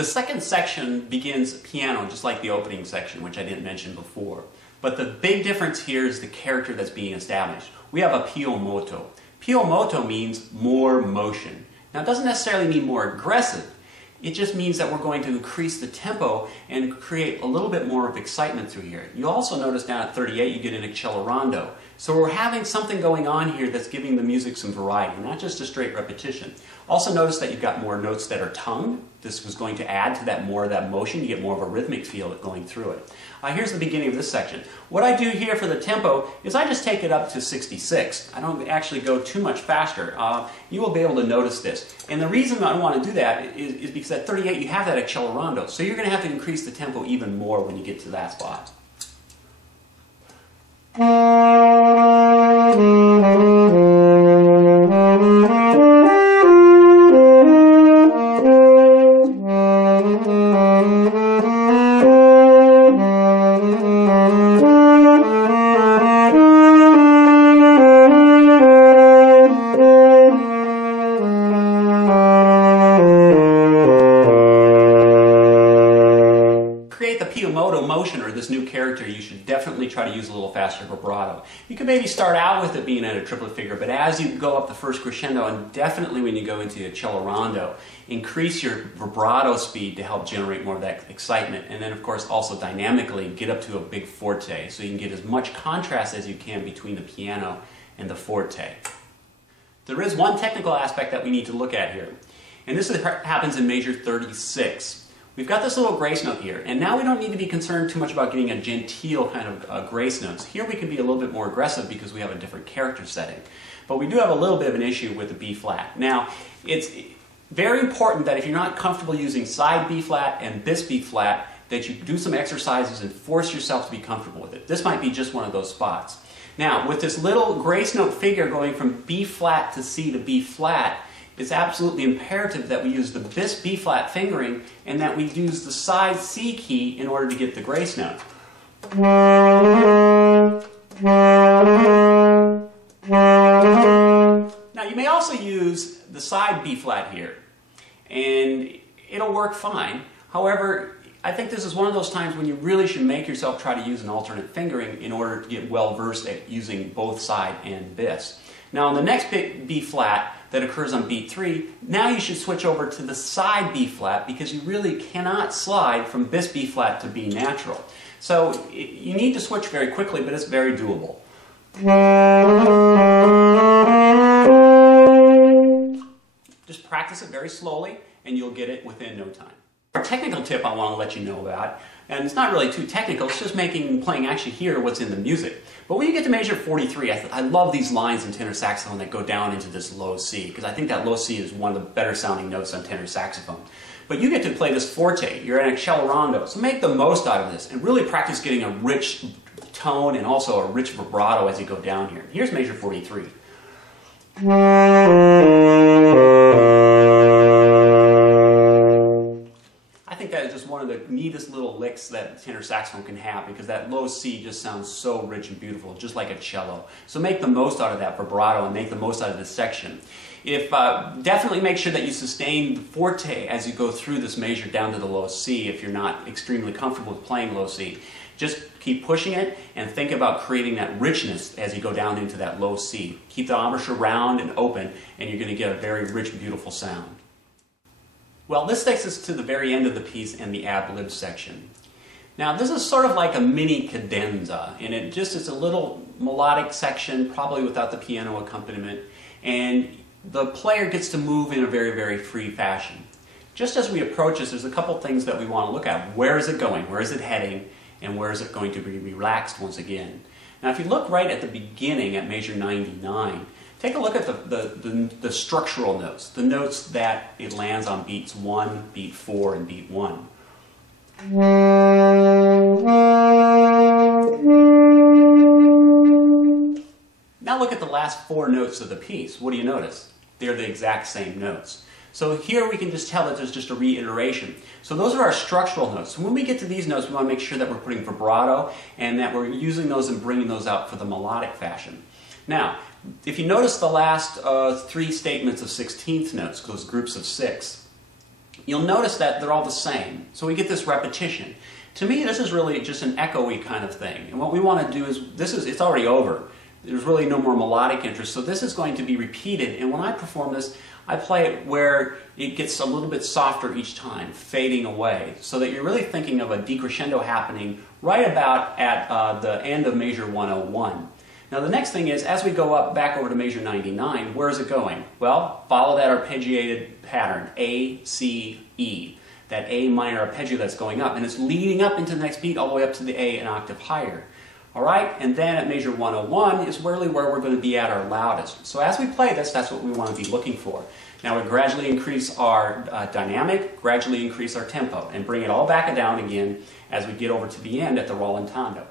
The second section begins piano, just like the opening section, which I didn't mention before. But the big difference here is the character that's being established. We have a più moto. Più moto means more motion. Now, it doesn't necessarily mean more aggressive. It just means that we're going to increase the tempo and create a little bit more of excitement through here. You also notice down at 38 you get an accelerando. So we're having something going on here that's giving the music some variety, not just a straight repetition. Also notice that you've got more notes that are tongued. This was going to add to that more of that motion. You get more of a rhythmic feel going through it. Here's the beginning of this section. What I do here for the tempo is I just take it up to 66. I don't actually go too much faster. You will be able to notice this. And the reason I want to do that is because at 38 you have that accelerando. So you're going to have to increase the tempo even more when you get to that spot. Motion, or this new character, you should definitely try to use a little faster vibrato. You can maybe start out with it being at a triplet figure, but as you go up the first crescendo, and definitely when you go into the accelerando, increase your vibrato speed to help generate more of that excitement, and then of course also dynamically get up to a big forte so you can get as much contrast as you can between the piano and the forte. There is one technical aspect that we need to look at here, and this happens in measure 36. We've got this little grace note here, and now we don't need to be concerned too much about getting a genteel kind of grace notes. Here we can be a little bit more aggressive because we have a different character setting. But we do have a little bit of an issue with the B flat. Now, it's very important that if you're not comfortable using side B flat and bis B flat, that you do some exercises and force yourself to be comfortable with it. This might be just one of those spots. Now, with this little grace note figure going from B flat to C to B flat, it's absolutely imperative that we use the bis B flat fingering and that we use the side C key in order to get the grace note. Now you may also use the side B flat here and it'll work fine. However, I think this is one of those times when you really should make yourself try to use an alternate fingering in order to get well versed at using both side and bis. Now on the next B flat that occurs on beat 3, now you should switch over to the side B flat because you really cannot slide from bis B flat to B natural. So you need to switch very quickly, but it's very doable. Just practice it very slowly and you'll get it within no time. A technical tip I want to let you know about, and it's not really too technical, it's just playing actually hear what's in the music. But when you get to measure 43, I love these lines in tenor saxophone that go down into this low C, because I think that low C is one of the better sounding notes on tenor saxophone. But you get to play this forte, you're an accelerando, so make the most out of this and really practice getting a rich tone and also a rich vibrato as you go down here. Here's measure 43. I think that is just one of the neatest little licks that tenor saxophone can have because that low C just sounds so rich and beautiful, just like a cello. So make the most out of that vibrato and make the most out of this section. Definitely make sure that you sustain the forte as you go through this measure down to the low C if you're not extremely comfortable with playing low C. Just keep pushing it and think about creating that richness as you go down into that low C. Keep the embouchure round and open and you're going to get a very rich, beautiful sound. Well, this takes us to the very end of the piece and the ad lib section. Now, this is sort of like a mini cadenza, and it's a little melodic section, probably without the piano accompaniment, and the player gets to move in a very, very free fashion. Just as we approach this, there's a couple things that we want to look at. Where is it going? Where is it heading? And where is it going to be relaxed once again? Now, if you look right at the beginning at measure 99, take a look at the structural notes, the notes that it lands on beats 1, beat 4, and beat 1. Now look at the last 4 notes of the piece. What do you notice? They're the exact same notes. So here we can just tell that there's just a reiteration. So those are our structural notes. So when we get to these notes, we want to make sure that we're putting vibrato and that we're using those and bringing those out for the melodic fashion. Now, if you notice the last 3 statements of 16th notes, those groups of 6, you'll notice that they're all the same. So we get this repetition. To me, this is really just an echoey kind of thing. And what we want to do is, it's already over. There's really no more melodic interest. So this is going to be repeated. And when I perform this, I play it where it gets a little bit softer each time, fading away, so that you're really thinking of a decrescendo happening right about at the end of measure 101. Now the next thing is, as we go up back over to measure 99, where is it going? Well, follow that arpeggiated pattern, A, C, E. That A minor arpeggio that's going up, and it's leading up into the next beat all the way up to the A an octave higher. All right, and then at measure 101 is really where we're going to be at our loudest. So as we play this, that's what we want to be looking for. Now we gradually increase our dynamic, gradually increase our tempo, and bring it all back down again as we get over to the end at the rallentando.